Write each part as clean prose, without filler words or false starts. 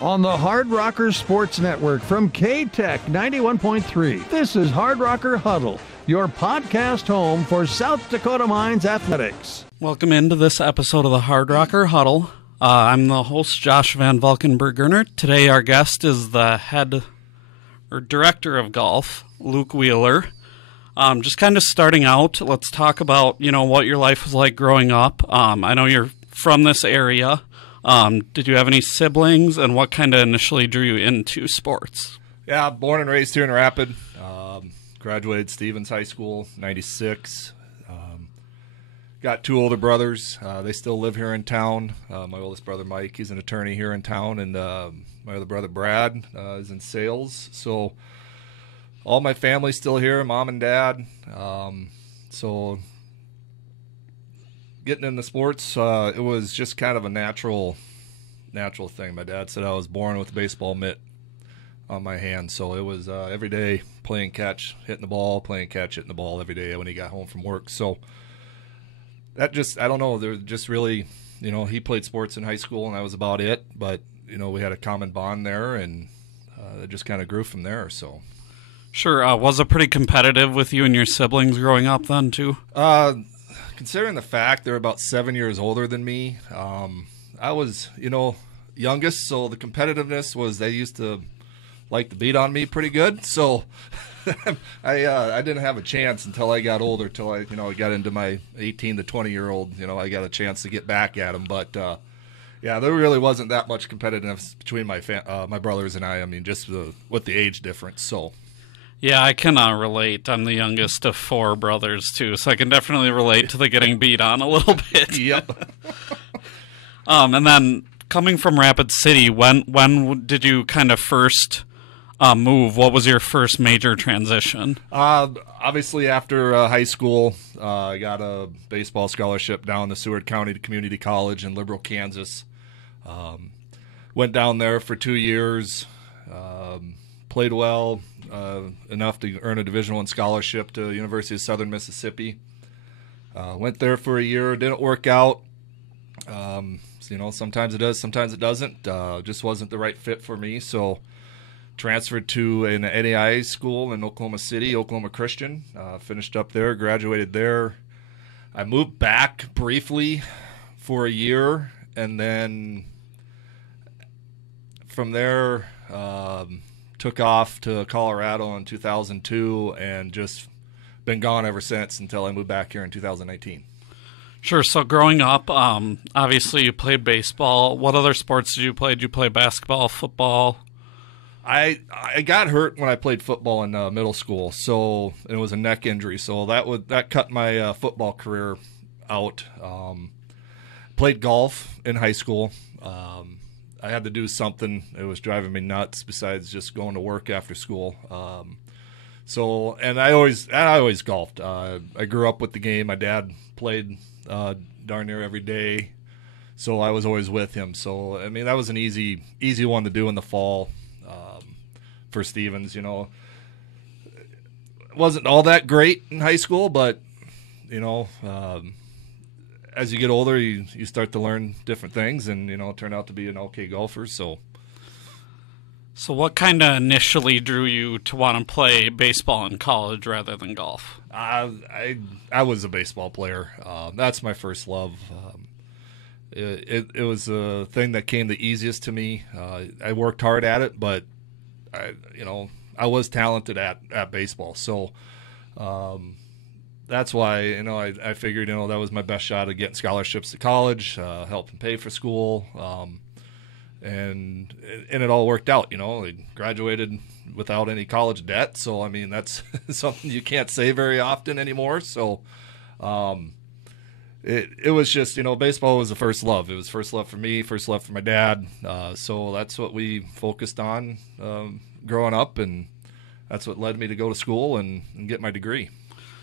on the Hard Rocker Sports Network from K-Tech 91.3. This is Hard Rocker Huddle, your podcast home for South Dakota Mines athletics. Welcome into this episode of the Hard Rocker Huddle. I'm the host, Josh Van Valkenburg-Gernert. Today our guest is the head or director of golf, Luke Wheeler. Just kind of starting out, let's talk about, what your life was like growing up. I know you're from this area. Did you have any siblings, and what kind of initially drew you into sports? Yeah, born and raised here in Rapid. Graduated Stevens High School, 96. Got two older brothers. They still live here in town. My oldest brother, Mike, he's an attorney here in town, and my other brother, Brad, is in sales. So all my family's still here, mom and dad. So getting into sports, it was just kind of a natural thing. My dad said I was born with a baseball mitt on my hand, so it was every day playing catch, hitting the ball, playing catch, hitting the ball every day when he got home from work. So that just, I don't know, there was just really, he played sports in high school and that was about it, but, we had a common bond there, and it just kind of grew from there, so. Sure. Was it pretty competitive with you and your siblings growing up then, too? Considering the fact they're about 7 years older than me, I was, youngest, so the competitiveness was they used to like to beat on me pretty good. So I didn't have a chance until I got older, till I got into my 18 to 20-year-old. I got a chance to get back at them. But yeah, there really wasn't that much competitiveness between my brothers and I. I mean, just with the age difference. So. Yeah, I cannot relate. I'm the youngest of four brothers, too, so I can definitely relate to the getting beat on a little bit. Yep. And then coming from Rapid City, when did you kind of first move? What was your first major transition? Obviously, after high school, I got a baseball scholarship down to Seward County Community College in Liberal, Kansas. Went down there for 2 years, played well. Enough to earn a Division I scholarship to University of Southern Mississippi. Went there for a year, didn't work out. Sometimes it does, sometimes it doesn't. Just wasn't the right fit for me, so transferred to an NAIA school in Oklahoma City, Oklahoma Christian. Finished up there, graduated there. I moved back briefly for a year, and then from there took off to Colorado in 2002 and just been gone ever since until I moved back here in 2019. Sure. So growing up, obviously you played baseball. What other sports did you play? Did you play basketball, football? I got hurt when I played football in middle school, so it was a neck injury. So that cut my football career out. Played golf in high school. I had to do something. It was driving me nuts besides just going to work after school. And I always golfed. I grew up with the game. My dad played darn near every day, so I was always with him. So, I mean, that was an easy one to do in the fall for Stevens. It wasn't all that great in high school, but, as you get older, you start to learn different things, and turn out to be an okay golfer. So what kind of initially drew you to want to play baseball in college rather than golf? I was a baseball player. That's my first love. It was a thing that came the easiest to me. I worked hard at it, but I was talented at baseball. So. That's why, I figured, that was my best shot at getting scholarships to college, helping pay for school, and it all worked out. I graduated without any college debt, so, I mean, that's something you can't say very often anymore. So it was just, baseball was the first love. It was first love for me, first love for my dad, so that's what we focused on growing up, and that's what led me to go to school and get my degree.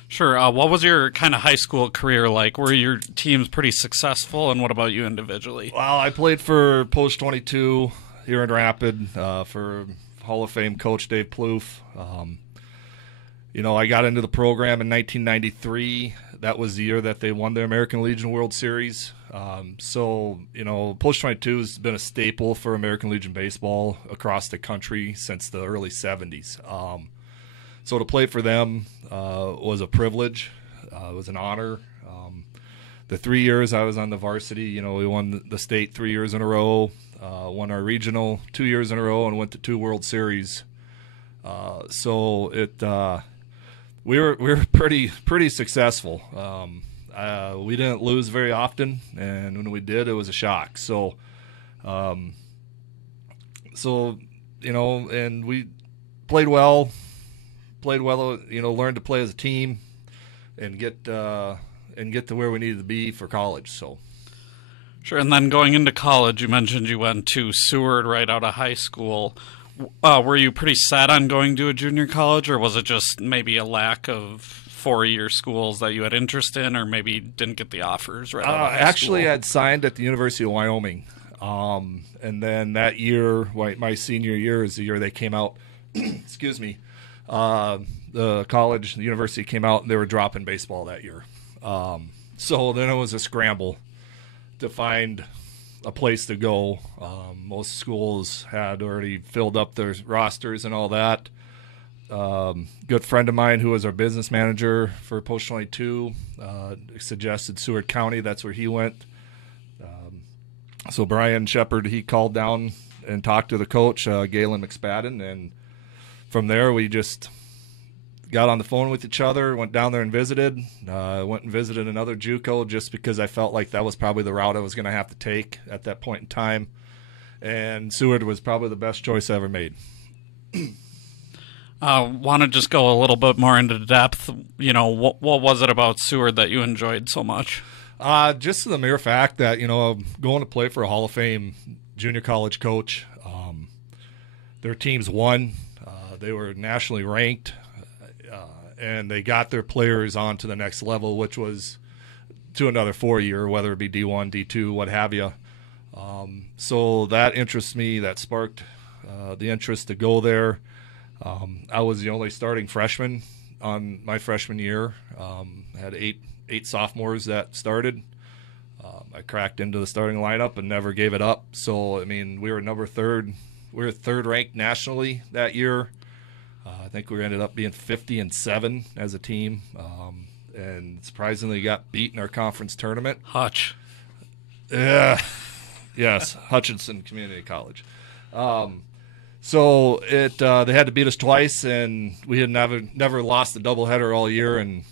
Sure. What was your kind of high school career like? Were your teams pretty successful, and what about you individually? Well, I played for Post 22 here in Rapid for Hall of Fame coach Dave Plouffe. I got into the program in 1993. That was the year that they won the American Legion World Series. So, Post 22 has been a staple for American Legion baseball across the country since the early 70s. So to play for them was a privilege. It was an honor. The 3 years I was on the varsity, we won the state 3 years in a row, won our regional 2 years in a row, and went to 2 World Series. We were pretty successful. We didn't lose very often, and when we did, it was a shock. And we played well, learned to play as a team, and get to where we needed to be for college. So. Sure, and then going into college, you mentioned you went to Seward right out of high school. Were you pretty set on going to a junior college, or was it just maybe a lack of four-year schools that you had interest in, or maybe didn't get the offers right out of high school? Actually, I'd signed at the University of Wyoming. And then that year, my senior year is the year they came out. Excuse me. The university came out, and they were dropping baseball that year. So then it was a scramble to find a place to go. Most schools had already filled up their rosters and all that. Good friend of mine who was our business manager for Post 22 suggested Seward County. That's where he went. So Brian Shepard, he called down and talked to the coach, Galen McSpadden, and from there we just got on the phone with each other, went down there and visited. Went and visited another JUCO just because I felt like that was probably the route I was going to have to take at that point in time. And Seward was probably the best choice I ever made. Want to just go a little bit more into depth? What was it about Seward that you enjoyed so much? Just the mere fact that, going to play for a Hall of Fame junior college coach. Their teams won. They were nationally ranked. And they got their players on to the next level, which was to another 4-year, whether it be D1, D2, what have you. So that interests me. That sparked the interest to go there. I was the only starting freshman on my freshman year. I had eight sophomores that started. I cracked into the starting lineup and never gave it up. So, we were third. We were third ranked nationally that year. I think we ended up being 50-7 as a team, and surprisingly got beat in our conference tournament. Hutch. Yeah, yes, Hutchinson Community College. So they had to beat us twice, and we had never lost a doubleheader all year, and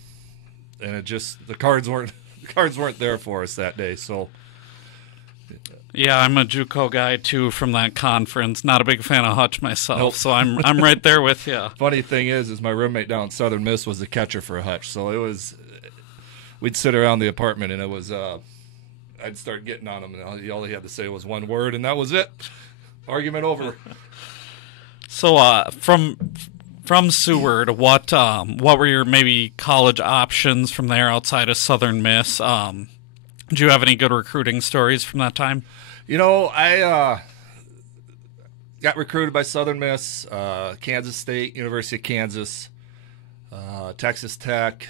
it just the cards weren't there for us that day. So. Yeah, I'm a JUCO guy too from that conference. Not a big fan of Hutch myself, Nope. So I'm right there with you. Funny thing is my roommate down in Southern Miss was the catcher for Hutch, so we'd sit around the apartment and it was I'd start getting on him, and all he had to say was one word, and that was it. Argument over. So from Seward, what were your maybe college options from there outside of Southern Miss? Do you have any good recruiting stories from that time? I got recruited by Southern Miss, Kansas State, University of Kansas, Texas Tech,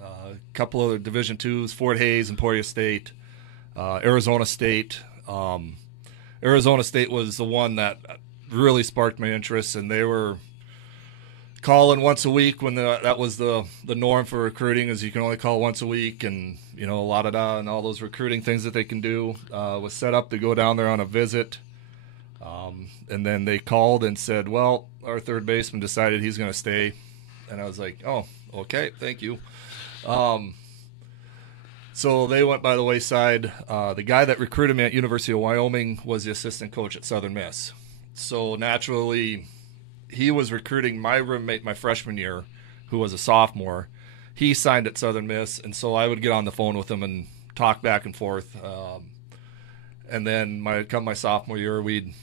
a couple of Division IIs, Fort Hays, Emporia State, Arizona State. Arizona State was the one that really sparked my interest, and they were calling once a week when that was the norm for recruiting, is you can only call once a week, and a lot of that and all those recruiting things that they can do was set up to go down there on a visit. And then they called and said, well, our third baseman decided he's going to stay. And I was like, oh, okay, thank you. So they went by the wayside. The guy that recruited me at University of Wyoming was the assistant coach at Southern Miss. So naturally, he was recruiting my roommate my freshman year, who was a sophomore. He signed at Southern Miss, and so I would get on the phone with him and talk back and forth. And then my sophomore year, we'd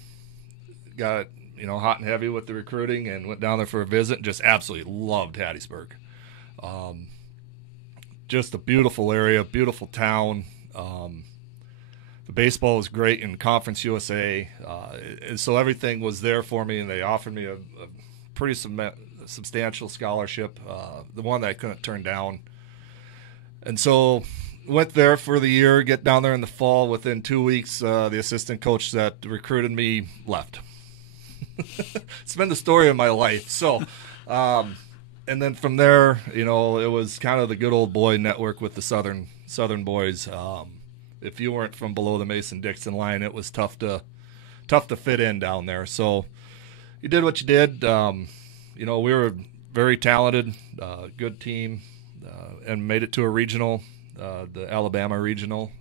got hot and heavy with the recruiting and went down there for a visit and just absolutely loved Hattiesburg. Just a beautiful area, beautiful town. The baseball was great in Conference USA, and so everything was there for me, and they offered me a pretty substantial scholarship, the one that I couldn't turn down. And so went there for the year, get down there in the fall. Within 2 weeks, the assistant coach that recruited me left. It's been the story of my life. So, and then from there, it was kind of the good old boy network with the Southern boys. If you weren't from below the Mason-Dixon line, it was tough to fit in down there. So you did what you did. We were very talented, good team, and made it to a regional, the Alabama regional.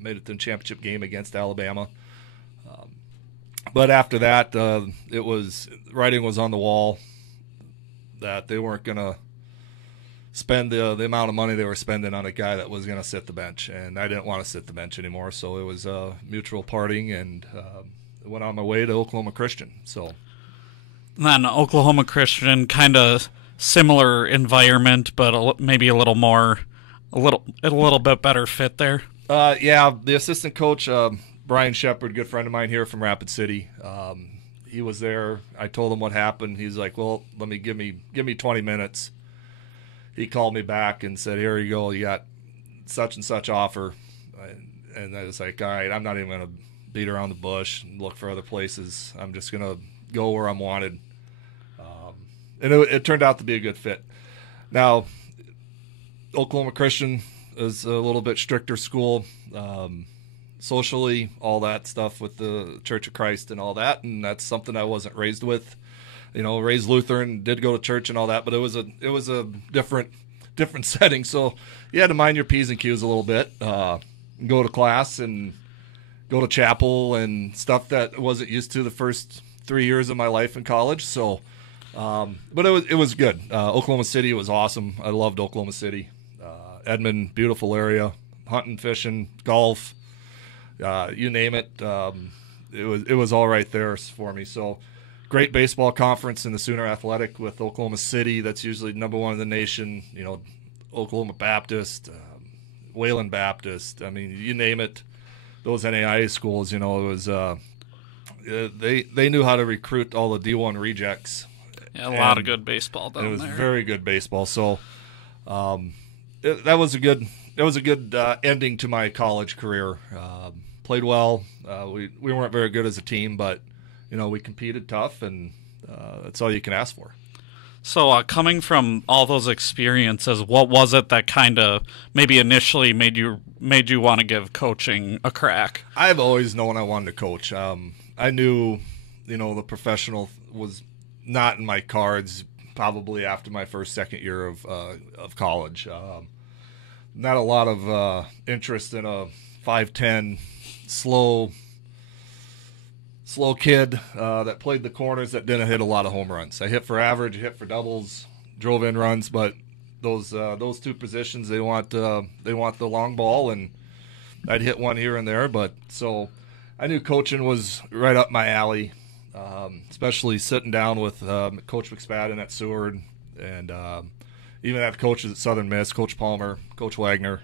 Made it to the championship game against Alabama. But after that, writing was on the wall that they weren't going to spend the amount of money they were spending on a guy that was going to sit the bench, and I didn't want to sit the bench anymore. So it was mutual parting, and went on my way to Oklahoma Christian. So then Oklahoma Christian, kind of similar environment, but maybe a little bit better fit there. The assistant coach, Brian Shepard, good friend of mine here from Rapid City. He was there. I told him what happened. He's like, "Well, give me 20 minutes." He called me back and said, "Here you go. You got such and such offer." And I was like, "All right, I'm not even going to beat around the bush and look for other places. I'm just going to go where I'm wanted." And it turned out to be a good fit. Now, Oklahoma Christian is a little bit stricter school, socially, all that stuff with the Church of Christ and all that, and that's something I wasn't raised with. Raised Lutheran, did go to church and all that, but it was a different setting. So you had to mind your P's and Q's a little bit, go to class and go to chapel and stuff that I wasn't used to the first 3 years of my life in college. So, but it was good. Oklahoma City was awesome. I loved Oklahoma City. Edmond, beautiful area, hunting, fishing, golf, you name it. It was all right there for me. So. Great baseball conference in the Sooner Athletic with Oklahoma City. That's usually number one in the nation. Oklahoma Baptist, Wayland Baptist. I mean, you name it. Those NAIA schools, it was they knew how to recruit all the D1 rejects. Yeah, a lot of good baseball down there. It was very good baseball. So that was a good ending to my college career. Played well. We weren't very good as a team, but we competed tough, and that's all you can ask for. So coming from all those experiences, what was it that kind of maybe initially made you want to give coaching a crack? I've always known I wanted to coach. I knew, the professional was not in my cards probably after my second year of college. Not a lot of interest in a 5'10", slow kid that played the corners that didn't hit a lot of home runs. I hit for average, hit for doubles, drove in runs, but those two positions they want the long ball, and I'd hit one here and there. But so I knew coaching was right up my alley, especially sitting down with Coach McSpadden at Seward, and even at coaches at Southern Miss, Coach Palmer, Coach Wagner,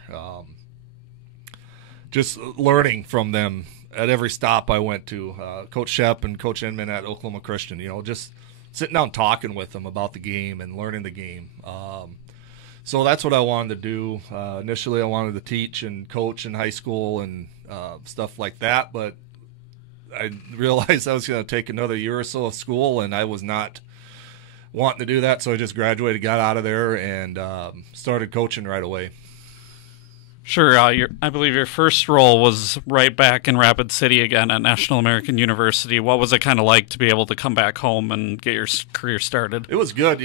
just learning from them. At every stop I went to, Coach Shep and Coach Inman at Oklahoma Christian, just sitting down talking with them about the game and learning the game. So that's what I wanted to do. Initially I wanted to teach and coach in high school and stuff like that, but I realized I was going to take another year or so of school, and I was not wanting to do that, so I just graduated, got out of there, and started coaching right away. Sure. I believe your first role was right back in Rapid City again at National American University. What was it kind of like to be able to come back home and get your career started? It was good.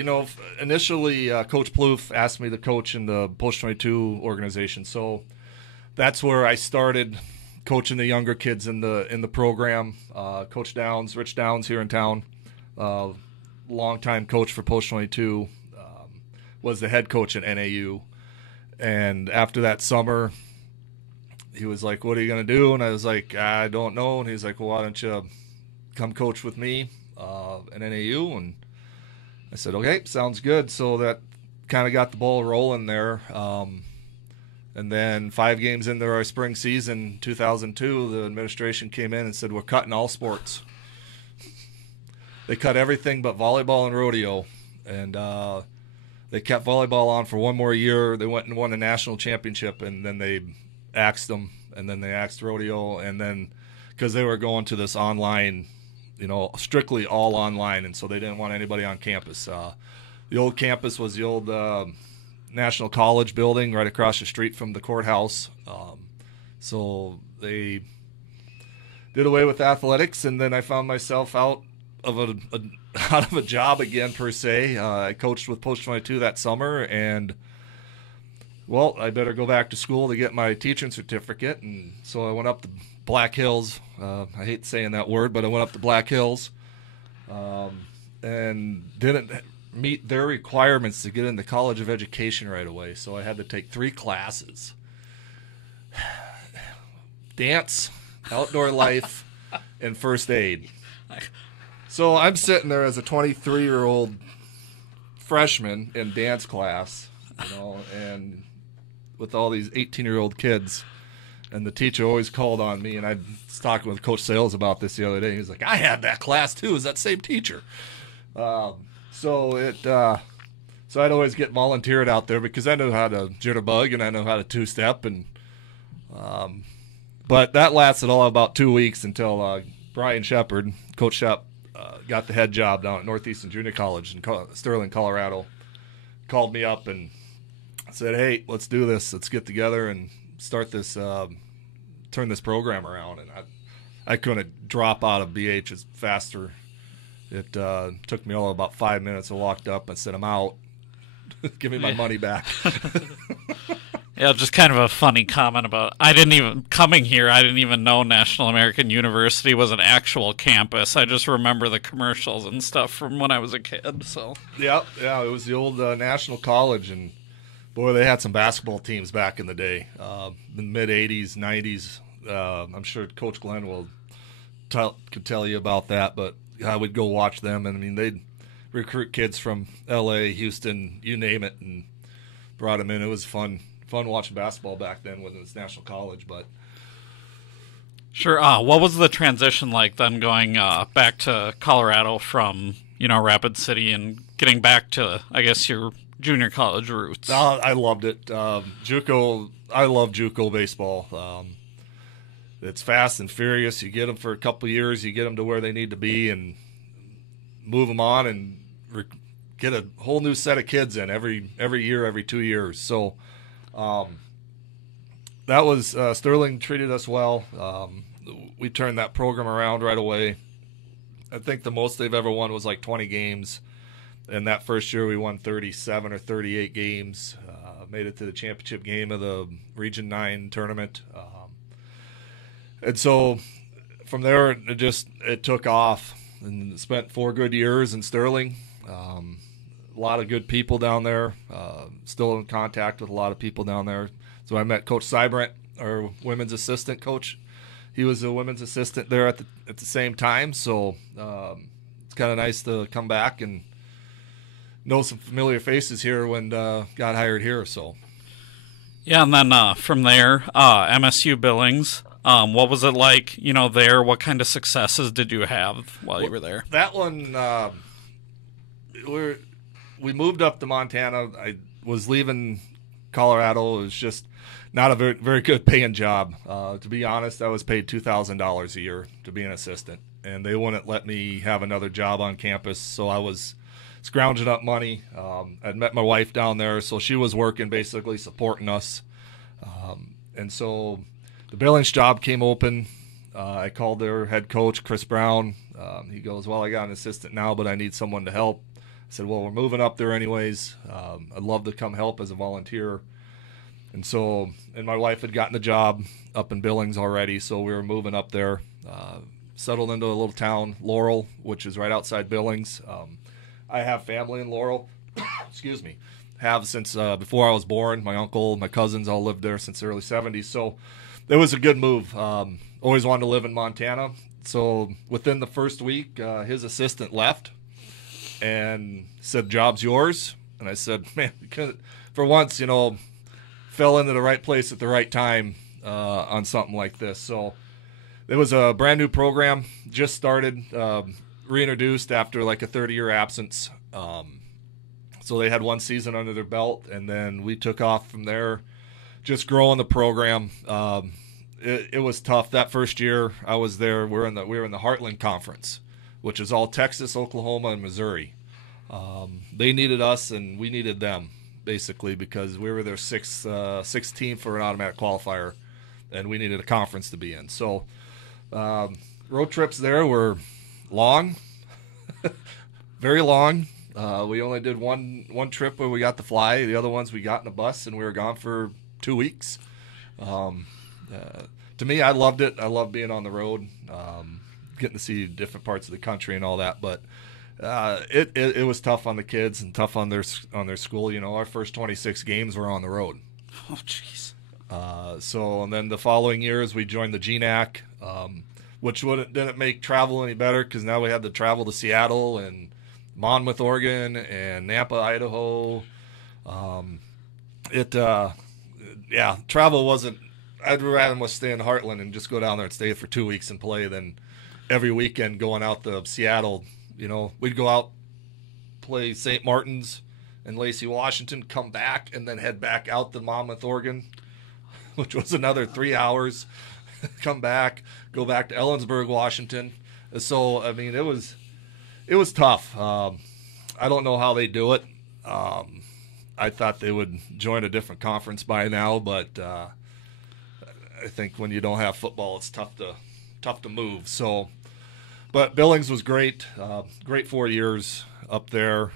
Initially, Coach Plouffe asked me to coach in the Post 22 organization, so that's where I started coaching the younger kids in the program. Coach Downs, Rich Downs here in town, longtime coach for Post 22, was the head coach at NAU. And after that summer, he was like, "What are you going to do?" And I was like, "I don't know." And he's like, "Well, why don't you come coach with me at NAU?" And I said, "Okay, sounds good." So that kind of got the ball rolling there. And then 5 games into our spring season, 2002, the administration came in and said, "We're cutting all sports." They cut everything but volleyball and rodeo. And they kept volleyball on for one more year. They went and won a national championship, and then they axed them, and then they axed rodeo, and then because they were going to this online, strictly all online, and so they didn't want anybody on campus. The old campus was the old National College building right across the street from the courthouse. So they did away with athletics, and then I found myself out of a job again, per se. I coached with Post 22 that summer, and I better go back to school to get my teaching certificate. And so I went up to Black Hills. I hate saying that word, but I went up to Black Hills and didn't meet their requirements to get into College of Education right away. So I had to take 3 classes: dance, outdoor life, and first aid. So I'm sitting there as a 23-year-old freshman in dance class, and with all these 18-year-old kids. And the teacher always called on me, and I was talking with Coach Sales about this the other day. He was like, I had that class too. Is that same teacher? So I'd always get volunteered out there because I knew how to jitterbug and I know how to two-step. But that lasted all about 2 weeks until Brian Shepard, Coach Shep, got the head job down at Northeastern Junior College in Sterling, Colorado. Called me up and said, hey, let's do this. Let's get together and start this, turn this program around. And I couldn't drop out of BH as faster. It took me all about 5 minutes. I walked up and said, I'm out. Give me my money back. Yeah, just kind of a funny comment about I didn't even know National American University was an actual campus. I just remember the commercials and stuff from when I was a kid. So yeah, it was the old National College, and boy, they had some basketball teams back in the day, in the mid '80s, '90s. I'm sure Coach Glenn will could tell you about that, but I would go watch them, and I mean they'd recruit kids from L.A., Houston, you name it, and brought them in. It was fun watching basketball back then when it was National College. But sure. What was the transition like then, going back to Colorado from Rapid City and getting back to, I guess, your junior college roots? I loved it. JUCO. I love JUCO baseball. It's fast and furious. You get them for a couple of years, you get them to where they need to be, and move them on, and get a whole new set of kids in every year, every 2 years. So that was Sterling treated us well. We turned that program around right away. I think the most they've ever won was like 20 games. And that first year we won 37 or 38 games. Made it to the championship game of the Region 9 tournament. And so from there it took off, and spent 4 good years in Sterling. A lot of good people down there. Still in contact with a lot of people down there. So I met Coach Seibrandt, our women's assistant coach. He was a women's assistant there at the same time. So it's kind of nice to come back and know some familiar faces here when got hired here. So yeah, and then from there, MSU Billings. What was it like, there? What kind of successes did you have while you were there? That one, we moved up to Montana. I was leaving Colorado. It was just not a very, very good paying job. To be honest, I was paid $2,000 a year to be an assistant, and they wouldn't let me have another job on campus, so I was scrounging up money. I'd met my wife down there, so she was working, basically supporting us. And so the Billings job came open. I called their head coach, Chris Brown. He goes, well, I got an assistant now, but I need someone to help. I said, well, we're moving up there anyways. I'd love to come help as a volunteer. And my wife had gotten a job up in Billings already, so we were moving up there. Settled into a little town, Laurel, which is right outside Billings. I have family in Laurel. Excuse me. Have since before I was born. My uncle, my cousins all lived there since the early 70s. So it was a good move. Always wanted to live in Montana. So within the first week, his assistant left and said, job's yours. And I said, man, for once, fell into the right place at the right time on something like this. So it was a brand new program, just started, reintroduced after like a 30-year absence. So they had one season under their belt, and then we took off from there, just growing the program. It was tough. That first year I was there, we were in the Heartland Conference, which is all Texas, Oklahoma, and Missouri. They needed us, and we needed them, basically, because we were their sixth team for an automatic qualifier, and we needed a conference to be in. So road trips there were long, very long. We only did one trip where we got to fly. The other ones we got in a bus, and we were gone for 2 weeks. To me, I loved it. I loved being on the road, getting to see different parts of the country and all that. But it was tough on the kids and tough on their school. You know, our first 26 games were on the road. Oh, jeez. And then the following years we joined the GNAC, which didn't make travel any better because now we had to travel to Seattle and Monmouth, Oregon, and Nampa, Idaho. Travel wasn't. I'd rather stay in Heartland and just go down there and stay for 2 weeks and play than every weekend going out to Seattle. You know, we'd go out, play St. Martin's and Lacey, Washington, come back, and then head back out to Monmouth, Oregon, which was another 3 hours. Come back, go back to Ellensburg, Washington. So I mean, it was tough. I don't know how they do it. I thought they would join a different conference by now, but I think when you don't have football, it's tough to move. So, but Billings was great. Great 4 years up there.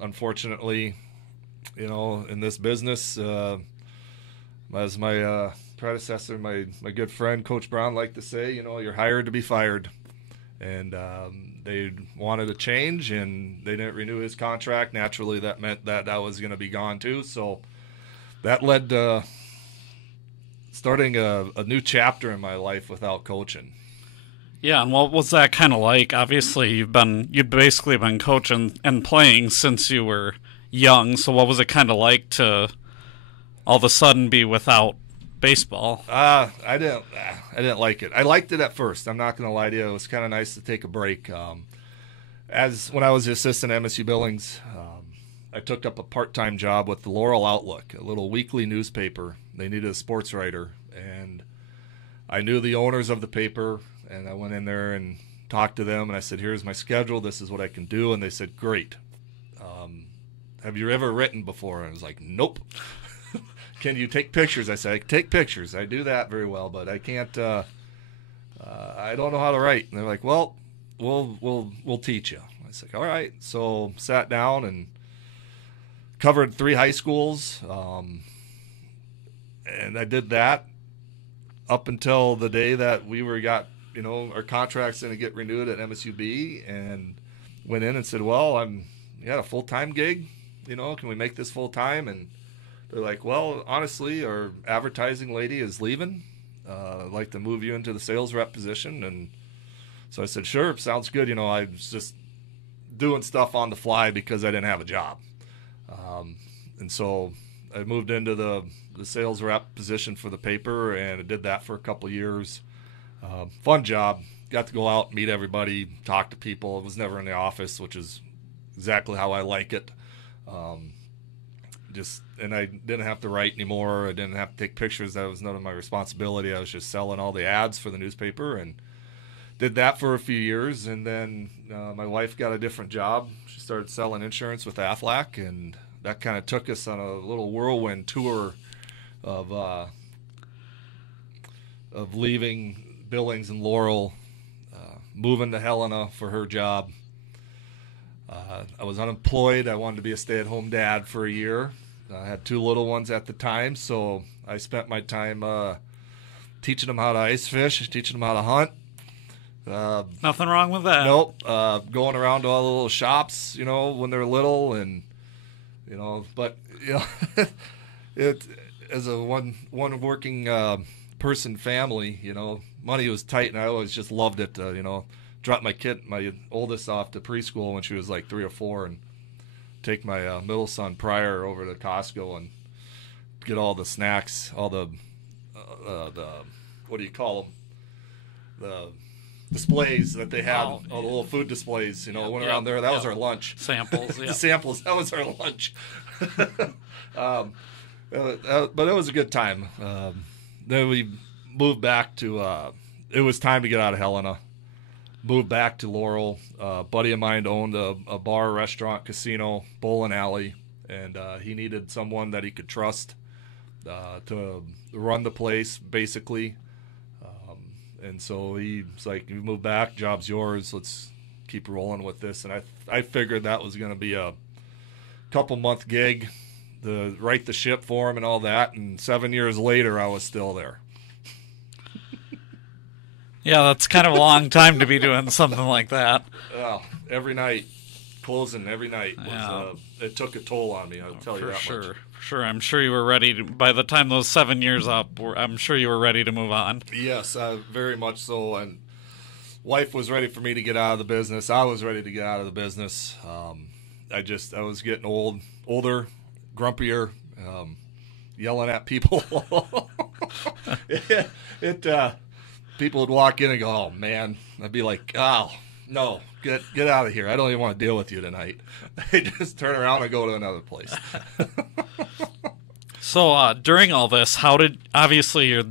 Unfortunately, you know, in this business, as my predecessor, my good friend Coach Brown liked to say, you know, you're hired to be fired. And they wanted a change, and they didn't renew his contract. Naturally, that meant that I was going to be gone too. So that led to starting a new chapter in my life without coaching. Yeah, and what was that kind of like? Obviously, you've basically been coaching and playing since you were young. So what was it kind of like to all of a sudden be without baseball? I didn't like it. I liked it at first. I'm not going to lie to you. It was kind of nice to take a break. When I was the assistant at MSU Billings, I took up a part-time job with the Laurel Outlook, a little weekly newspaper. They needed a sports writer, and I knew the owners of the paper, and I went in there and talked to them, and I said, here's my schedule. This is what I can do. And they said, great. Have you ever written before? And I was like, nope. Can you take pictures? I said, I can take pictures. I do that very well, but I can't. I don't know how to write. And they're like, well, we'll teach you. I said, all right. So sat down and covered 3 high schools, and I did that up until the day that our contracts going to get renewed at MSUB, and went in and said, well, you got a full-time gig, you know, can we make this full-time? And they're like, well, honestly, our advertising lady is leaving. I'd like to move you into the sales rep position. And so I said, sure, sounds good. You know, I was just doing stuff on the fly because I didn't have a job. And so I moved into the sales rep position for the paper, and I did that for a couple of years. Fun job. Got to go out, meet everybody, talk to people. I was never in the office, which is exactly how I like it. And I didn't have to write anymore. I didn't have to take pictures. That was none of my responsibility. I was just selling all the ads for the newspaper, and did that for a few years. And then my wife got a different job. She started selling insurance with Aflac, and that kind of took us on a little whirlwind tour of leaving Billings and Laurel, moving to Helena for her job. I was unemployed. I wanted to be a stay-at-home dad for a year. I had 2 little ones at the time, so I spent my time teaching them how to ice fish, teaching them how to hunt. Nothing wrong with that. Nope. Going around to all the little shops, you know, when they're little, and you know, but you know, it as a one working person family, you know, money was tight, and I always just loved it. You know, drop my oldest off to preschool when she was like 3 or 4, and take my middle son Pryor over to Costco and get all the snacks, all the what do you call them? displays that they had, Oh, all the little food displays. You know, went yeah, around there. That was yeah. our lunch. Samples, yeah. The samples. That was our lunch. But it was a good time. Then we moved back to. It was time to get out of Helena. Moved back to Laurel. A buddy of mine owned a bar, restaurant, casino, bowling alley, and he needed someone that he could trust to run the place, basically. And so he's like, "You move back, job's yours. Let's keep rolling with this." And I figured that was going to be a couple-month gig to right the ship for him and all that. And 7 years later, I was still there. Yeah, that's kind of a long time to be doing something like that. Well, every night, closing every night, was, it took a toll on me, I'll tell you that much. For sure. I'm sure you were ready to, by the time those 7 years up, I'm sure you were ready to move on. Yes, very much so. And wife was ready for me to get out of the business. I was ready to get out of the business. I was getting older, grumpier, yelling at people. People would walk in and go, "Oh man," I'd be like, "Oh no, get out of here! I don't even want to deal with you tonight." They just turn around and go to another place. So during all this, obviously your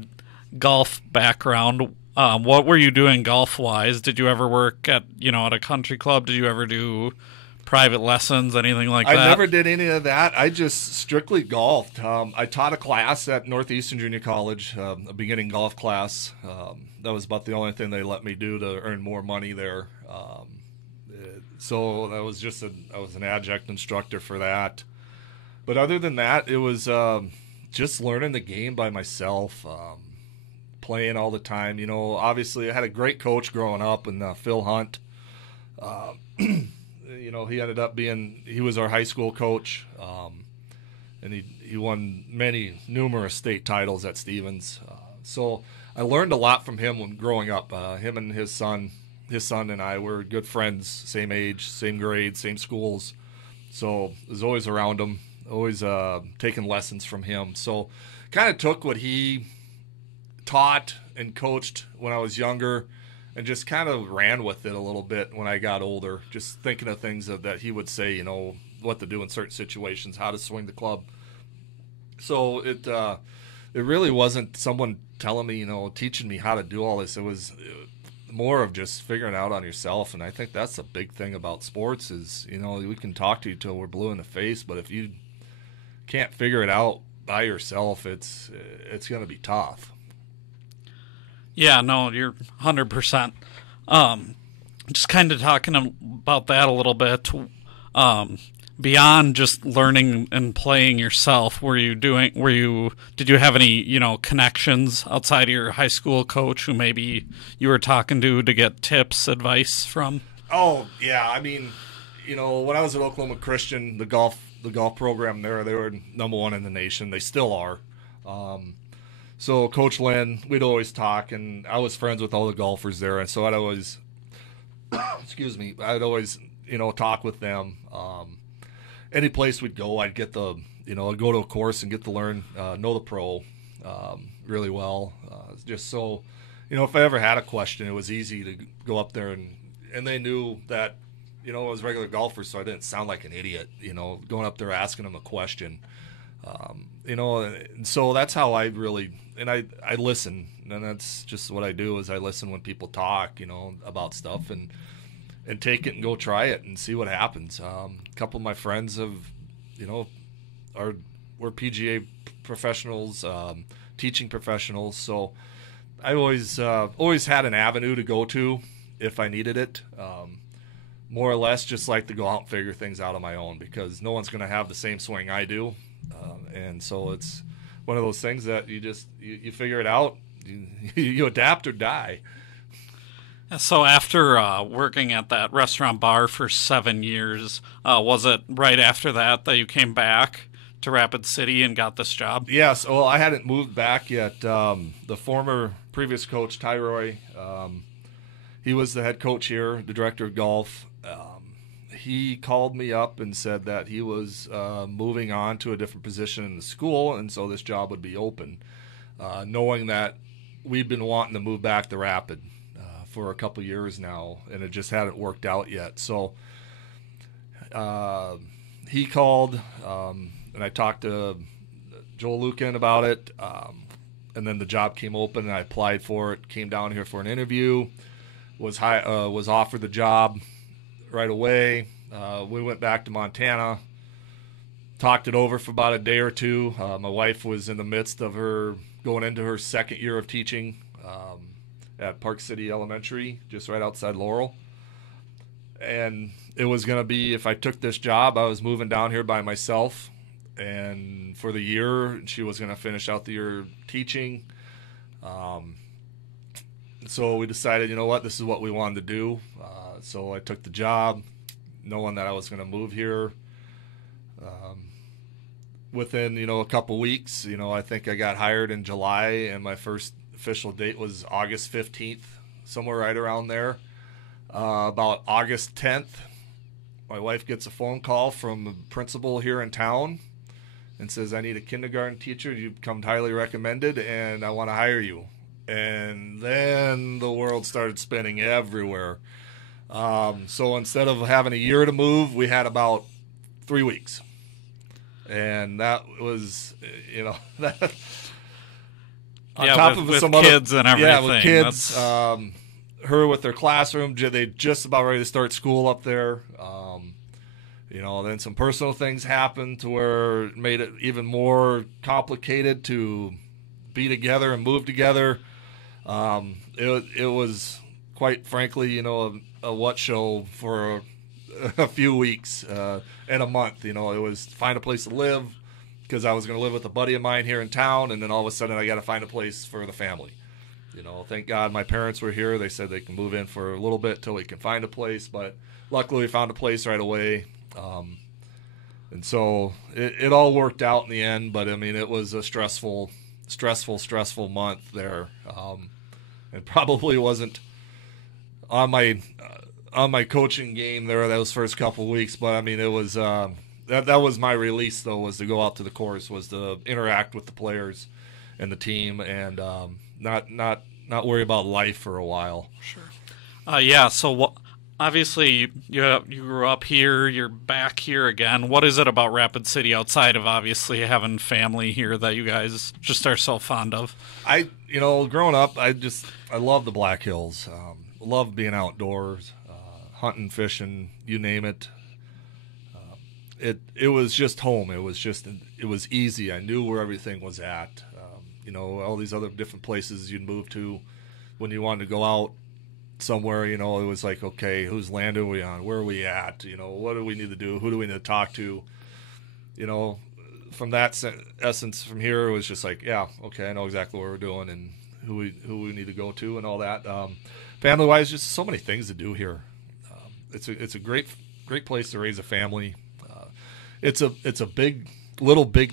golf background, what were you doing golf wise? Did you ever work at a country club? Did you ever do private lessons, anything like that? I never did any of that. I just strictly golfed. I taught a class at Northeastern Junior College, a beginning golf class. That was about the only thing they let me do to earn more money there. So I was an adjunct instructor for that. But other than that, it was just learning the game by myself, playing all the time. Obviously I had a great coach growing up, and Phil Hunt. He ended up he was our high school coach, and he won numerous state titles at Stevens. So I learned a lot from him when growing up. Him and his son and I were good friends, same age, same grade, same schools. So I was always around him, always taking lessons from him. So kind of took what he taught and coached when I was younger, and just kind of ran with it a little bit when I got older, just thinking of things that he would say, what to do in certain situations, how to swing the club. So it really wasn't someone telling me, teaching me how to do all this. It was more of just figuring it out on yourself. And I think that's the big thing about sports is, we can talk to you till we're blue in the face, but if you can't figure it out by yourself, it's going to be tough. Yeah, no, you're 100%. Just kind of talking about that a little bit. Beyond just learning and playing yourself, did you have any, connections outside of your high school coach who maybe you were talking to get tips, advice from? Oh, yeah. I mean, when I was at Oklahoma Christian, the golf program there, they were number one in the nation. They still are. So Coach Lynn, we'd always talk, and I was friends with all the golfers there, and so I'd always, talk with them. Any place we'd go, I'd get I'd go to a course and get to learn, know the pro really well. Just so, if I ever had a question, it was easy to go up there, and they knew that, I was a regular golfer, so I didn't sound like an idiot, going up there asking them a question. And so that's how I really, and I listen, and that's just what I do is I listen when people talk, about stuff and take it and go try it and see what happens. A couple of my friends were PGA professionals, teaching professionals. So I always had an avenue to go to if I needed it. More or less just like to go out and figure things out on my own because no one's going to have the same swing I do. And so it's one of those things that you figure it out, you adapt or die. So after working at that restaurant bar for 7 years, was it right after that you came back to Rapid City and got this job? Yes. Well, I hadn't moved back yet. The previous coach, Tyroy, he was the head coach here, the director of golf. He called me up and said that he was moving on to a different position in the school, and so this job would be open, knowing that we'd been wanting to move back to Rapid for a couple years now, and it just hadn't worked out yet. So he called, and I talked to Joel Lucan about it, and then the job came open, and I applied for it, came down here for an interview, was offered the job right away. We went back to Montana, talked it over for about a day or two. My wife was in the midst of her going into her second year of teaching at Park City Elementary, just right outside Laurel. And it was going to be, if I took this job, I was moving down here by myself. And for the year, she was going to finish out the year teaching. So we decided, you know what, this is what we wanted to do. So I took the job, knowing that I was going to move here. Within, a couple weeks, I think I got hired in July, and my first official date was August 15th, somewhere right around there. About August 10th, my wife gets a phone call from the principal here in town and says, I need a kindergarten teacher. You've come highly recommended, and I want to hire you. And then the world started spinning everywhere. So instead of having a year to move, we had about 3 weeks. And that was, that on top of with some kids other, and everything. Yeah, with kids. Her with their classroom, they just about ready to start school up there. Then some personal things happened to where it made it even more complicated to be together and move together. It was quite frankly, a what show for a few weeks and a month. It was find a place to live, because I was going to live with a buddy of mine here in town, and then all of a sudden I got to find a place for the family. Thank God my parents were here. They said they can move in for a little bit till we can find a place, but luckily we found a place right away. And so it all worked out in the end, but I mean, it was a stressful month there. It probably wasn't on my coaching game there those first couple of weeks, but I mean, it was that was my release, though, was to go out to the course, was to interact with the players and the team, and not worry about life for a while. Sure. Yeah. So obviously you grew up here. You're back here again. What is it about Rapid City, outside of obviously having family here, that you guys just are so fond of? Growing up, I love the Black Hills. Love being outdoors, hunting, fishing, you name it. It was just home. It was easy. I knew where everything was at. All these other different places you'd move to when you wanted to go out somewhere, it was like, okay, whose land are we on? Where are we at? What do we need to do? Who do we need to talk to? From that essence, from here, it was just like, yeah, okay, I know exactly what we're doing and who we need to go to and all that. Family-wise, just so many things to do here. It's a great place to raise a family. It's a big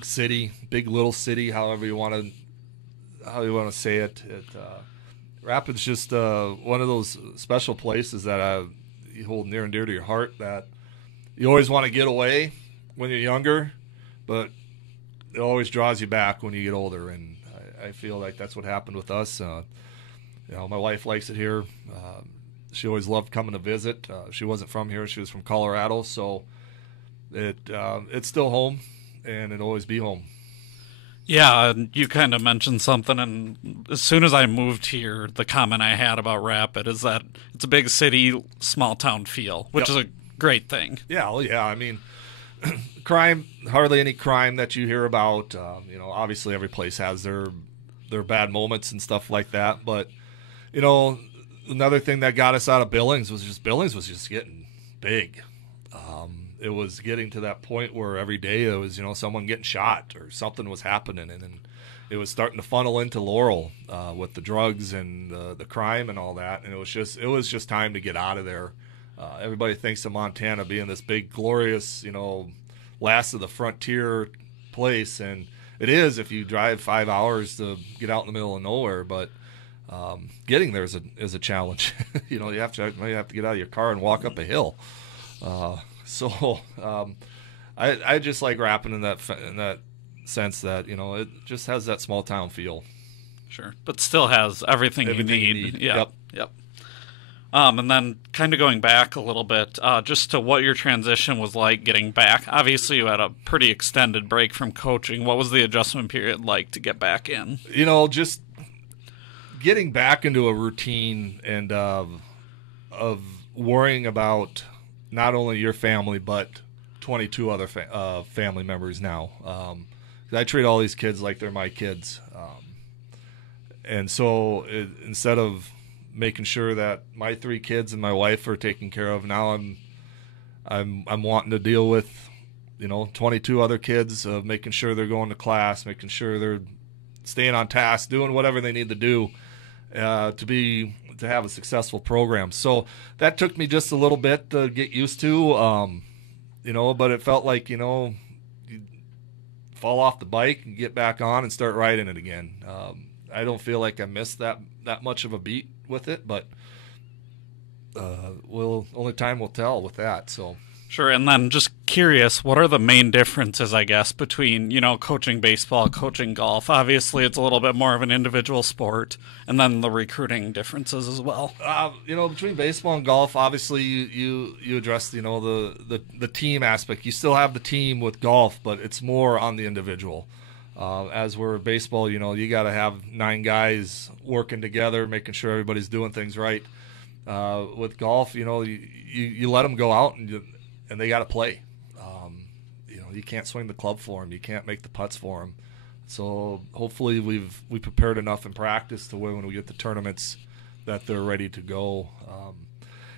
city, little city, however you want to say it. Rapid's just one of those special places that you hold near and dear to your heart, that you always want to get away when you're younger, but it always draws you back when you get older. And I feel like that's what happened with us. My wife likes it here. She always loved coming to visit. She wasn't from here. She was from Colorado. So it's still home, and it'll always be home. Yeah, you kind of mentioned something, and as soon as I moved here, the comment I had about Rapid is that it's a big city, small town feel, which is a great thing. Yeah, well, yeah. I mean, crime, hardly any crime that you hear about. Obviously every place has their bad moments and stuff like that, but another thing that got us out of Billings was just getting big. It was getting to that point where every day there was, someone getting shot or something was happening, and then it was starting to funnel into Laurel with the drugs and the crime and all that. And it was just time to get out of there. Everybody thinks of Montana being this big, glorious, last of the frontier place, and it is if you drive 5 hours to get out in the middle of nowhere. But getting there is a challenge. You have to get out of your car and walk up a hill. So I just like Rapid in that sense that it just has that small town feel. Sure, but still has everything you need. Yep. And then kind of going back a little bit, just to what your transition was like getting back. Obviously, you had a pretty extended break from coaching. What was the adjustment period like to get back in? Just getting back into a routine and of worrying about not only your family but 22 other family members now. I treat all these kids like they're my kids, and so instead of making sure that my 3 kids and my wife are taken care of, now I'm wanting to deal with 22 other kids, of making sure they're going to class, making sure they're staying on task, doing whatever they need to do to have a successful program. So that took me just a little bit to get used to, but it felt like you fall off the bike and get back on and start riding it again. I don't feel like I missed that much of a beat with it, but only time will tell with that. So sure. And then just curious, what are the main differences, I guess, between coaching baseball, coaching golf? Obviously, it's a little bit more of an individual sport, and then the recruiting differences as well. Between baseball and golf, obviously you address the team aspect. You still have the team with golf, but it's more on the individual. As we're baseball, you got to have 9 guys working together, making sure everybody's doing things right. With golf, you let them go out and they got to play. You can't swing the club for them. You can't make the putts for them. So hopefully we prepared enough in practice to where when we get to tournaments that they're ready to go.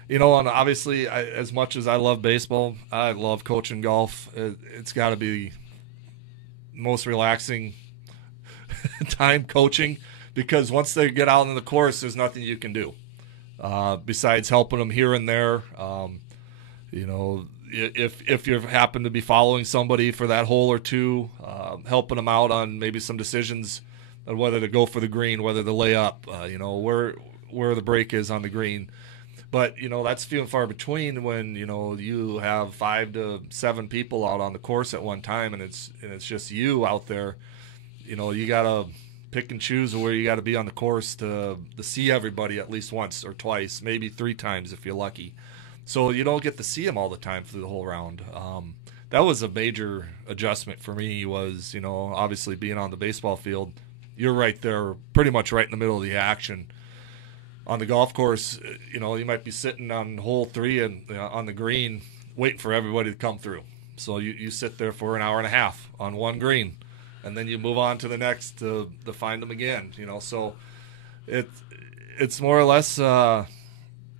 And obviously, as much as I love baseball, I love coaching golf. It's got to be most relaxing time coaching, because once they get out on the course, there's nothing you can do besides helping them here and there. If you happen to be following somebody for that hole or two, helping them out on maybe some decisions on whether to go for the green, whether to lay up, where the break is on the green. But that's few and far between when you have 5 to 7 people out on the course at one time, and it's just you out there. You gotta pick and choose where you got to be on the course to see everybody at least once or twice, maybe 3 times if you're lucky. So you don't get to see them all the time through the whole round. That was a major adjustment for me. Was obviously being on the baseball field, you're right there, pretty much right in the middle of the action. On the golf course, you might be sitting on hole 3 and on the green waiting for everybody to come through. So you sit there for an hour and a half on one green, and then you move on to the next to find them again. So it's more or less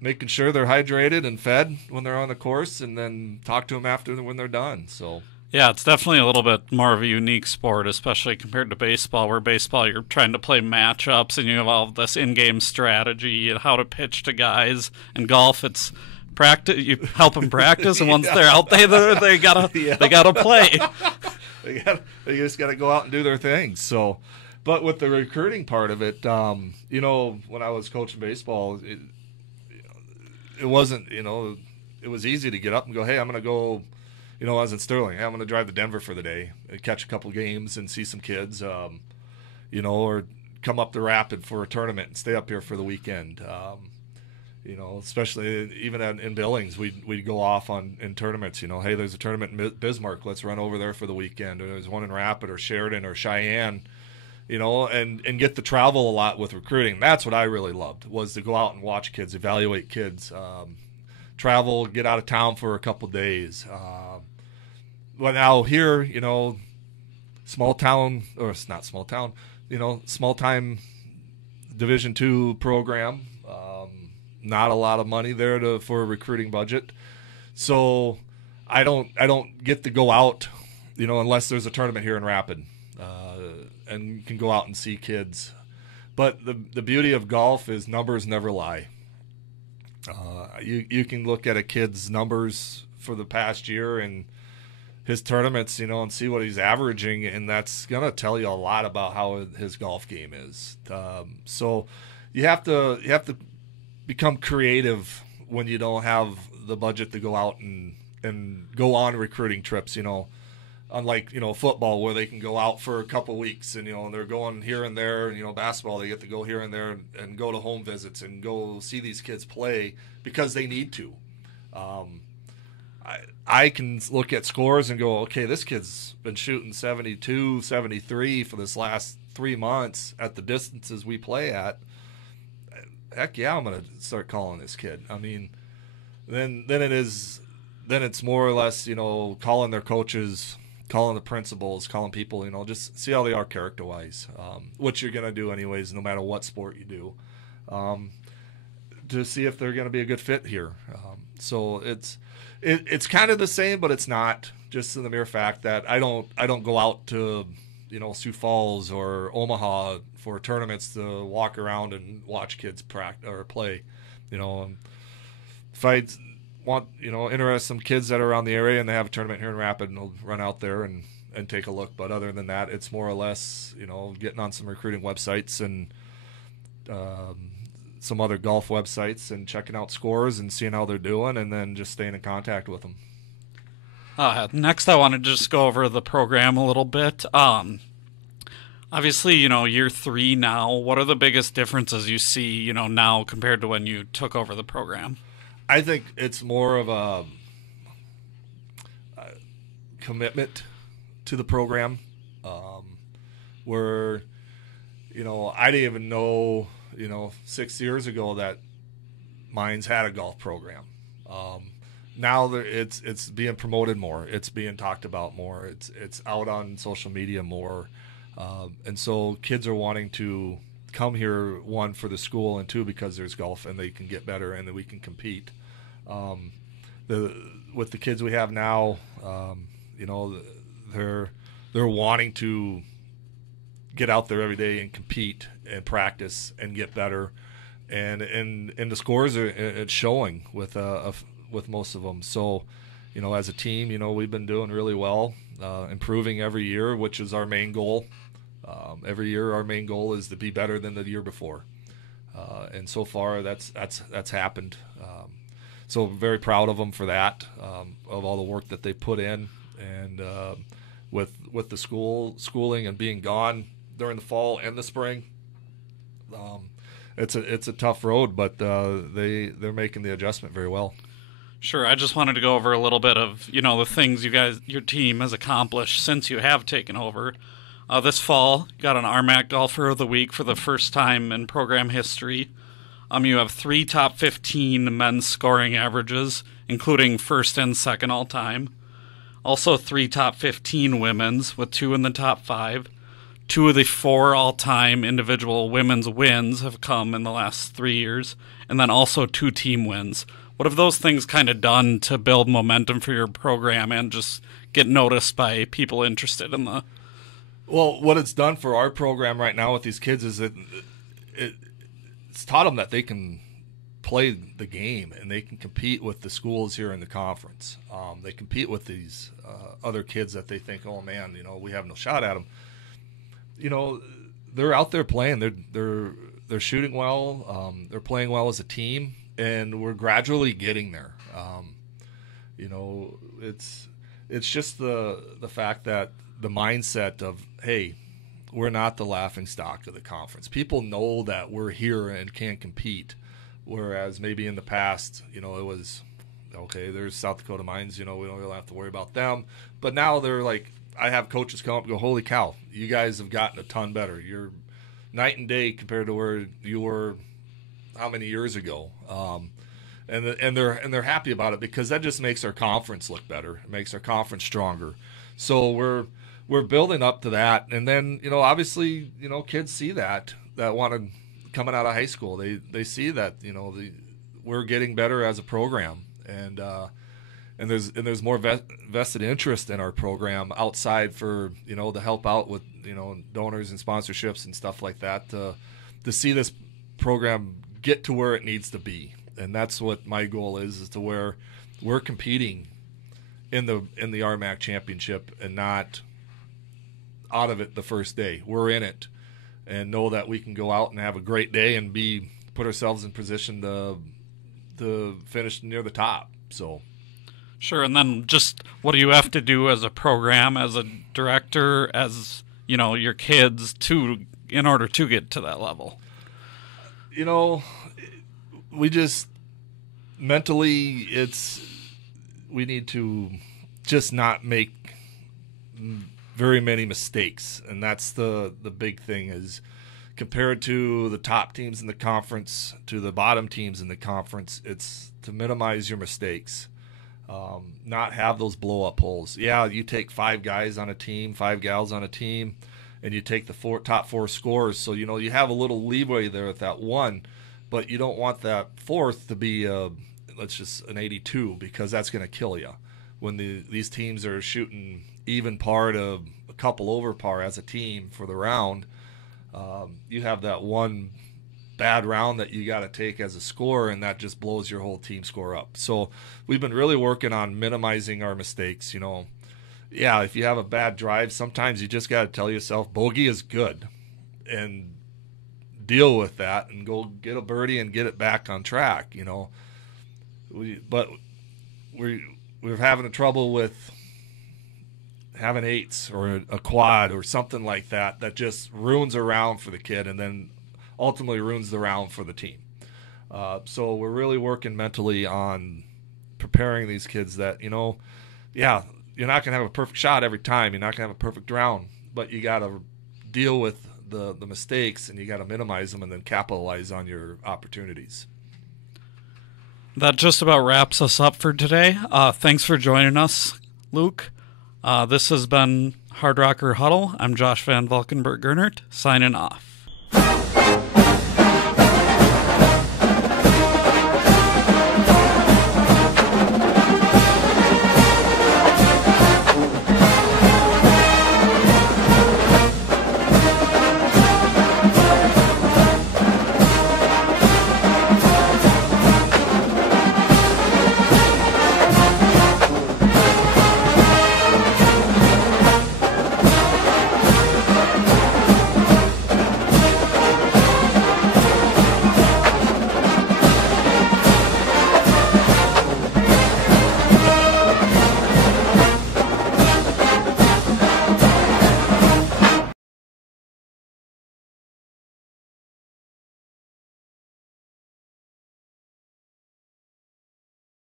making sure they're hydrated and fed when they're on the course, and then talk to them after when they're done. So. Yeah, it's definitely a little bit more of a unique sport, especially compared to baseball, where baseball you're trying to play matchups and you have all this in-game strategy and how to pitch to guys. And golf, it's practice. You help them practice, and once they're out there, they gotta play. They just gotta go out and do their thing. So, but with the recruiting part of it, when I was coaching baseball, it wasn't. It was easy to get up and go, hey, I'm gonna go. I was in Sterling. Hey, I'm going to drive to Denver for the day, catch a couple games and see some kids, or come up to Rapid for a tournament and stay up here for the weekend. Especially even in Billings, we'd go off in tournaments. Hey, there's a tournament in Bismarck. Let's run over there for the weekend. Or there's one in Rapid or Sheridan or Cheyenne, and get to travel a lot with recruiting. That's what I really loved, was to go out and watch kids, evaluate kids, travel, get out of town for a couple days. But now here, small town, or it's not small town, small time Division II program. Not a lot of money there for a recruiting budget. So I don't get to go out, unless there's a tournament here in Rapid, and can go out and see kids. But the beauty of golf is numbers never lie. You can look at a kid's numbers for the past year and his tournaments, and see what he's averaging, and that's going to tell you a lot about how his golf game is. So you have to become creative when you don't have the budget to go out and go on recruiting trips. Unlike, football where they can go out for a couple weeks and, they're going here and there. And, basketball, they get to go here and there and go to home visits and go see these kids play because they need to. I can look at scores and go, okay, this kid's been shooting 72, 73 for this last 3 months at the distances we play at. Heck yeah, I'm going to start calling this kid. I mean, then it's more or less, calling their coaches, calling the principals, calling people, just see how they are character-wise, which you're going to do anyways, no matter what sport you do, to see if they're going to be a good fit here. So it's kind of the same, but it's not, just in the mere fact that I don't go out to, Sioux Falls or Omaha for tournaments to walk around and watch kids practice or play. If I want, interest some kids that are around the area and they have a tournament here in Rapid, and I'll run out there and take a look. But other than that, it's more or less, getting on some recruiting websites and some other golf websites and checking out scores and seeing how they're doing, and then just staying in contact with them. Next, I want to just go over the program a little bit. Obviously, year 3 now. What are the biggest differences you see, now compared to when you took over the program? I think it's more of a commitment to the program, where, I didn't even know, 6 years ago that Mines had a golf program. Now it's being promoted more. It's being talked about more. It's out on social media more. And so kids are wanting to come here, one, for the school, and two, because there's golf and they can get better and that we can compete. With the kids we have now, they're wanting to get out there every day and compete and practice and get better, and the scores it's showing with most of them. So, as a team, we've been doing really well, improving every year, which is our main goal. Every year, our main goal is to be better than the year before, and so far that's happened. So very proud of them for that, of all the work that they put in, and with the schooling and being gone during the fall and the spring. It's a tough road, but they're making the adjustment very well. Sure. I just wanted to go over a little bit of, the things your team has accomplished since you have taken over. This fall, you got an RMAC Golfer of the Week for the first time in program history. You have 3 top 15 men's scoring averages, including first and second all time. Also 3 top 15 women's, with 2 in the top 5. 2 of the 4 all-time individual women's wins have come in the last 3 years, and then also 2 team wins. What have those things kind of done to build momentum for your program and just get noticed by people interested in the... Well, what it's done for our program right now with these kids is that it's taught them that they can play the game and they can compete with the schools here in the conference. They compete with these other kids that they think, oh man, we have no shot at them. They're out there playing. They're shooting well. They're playing well as a team, and we're gradually getting there. It's just the fact that the mindset of, hey, we're not the laughing stock of the conference. People know that we're here and can compete, whereas maybe in the past, it was, okay, there's South Dakota Mines, we don't really have to worry about them. But now they're like, I have coaches come up and go, holy cow, you guys have gotten a ton better. You're night and day compared to where you were how many years ago. And they're happy about it, because that just makes our conference look better. It makes our conference stronger. So we're building up to that. And then, obviously, kids see that want to, coming out of high school, they see that, we're getting better as a program. And there's more vested interest in our program outside for, to help out with, donors and sponsorships and stuff like that, to see this program get to where it needs to be. And that's what my goal is to where we're competing in the RMAC championship and not out of it the first day. We're in it and know that we can go out and have a great day and put ourselves in position to finish near the top. So Sure, and then just what do you have to do as a program, as a director, as, you know, your kids in order to get to that level? You know, we just mentally, we need to just not make very many mistakes, and that's the big thing is compared to the top teams in the conference to the bottom teams in the conference, it's to minimize your mistakes. Not have those blow-up holes. Yeah, you take 5 guys on a team, 5 gals on a team, and you take the top 4 scorers. So, you know, you have a little leeway there with that one, but you don't want that fourth to be, let's just an 82, because that's going to kill you. When these teams are shooting even par to a couple over par as a team for the round, you have that one bad round that you got to take as a score, and that just blows your whole team score up. So we've been really working on minimizing our mistakes. You know, yeah, if you have a bad drive, sometimes you just got to tell yourself bogey is good and deal with that and go get a birdie and get it back on track, you know. But we're having trouble with having 8s or a quad or something like that just ruins a round for the kid and then ultimately ruins the round for the team. So we're really working mentally on preparing these kids that, you know, yeah, you're not going to have a perfect shot every time. You're not going to have a perfect round, but you got to deal with the mistakes, and you got to minimize them and then capitalize on your opportunities. That just about wraps us up for today. Thanks for joining us, Luke. This has been Hard Rocker Huddle. I'm Josh Van Valkenburg-Gernert, signing off.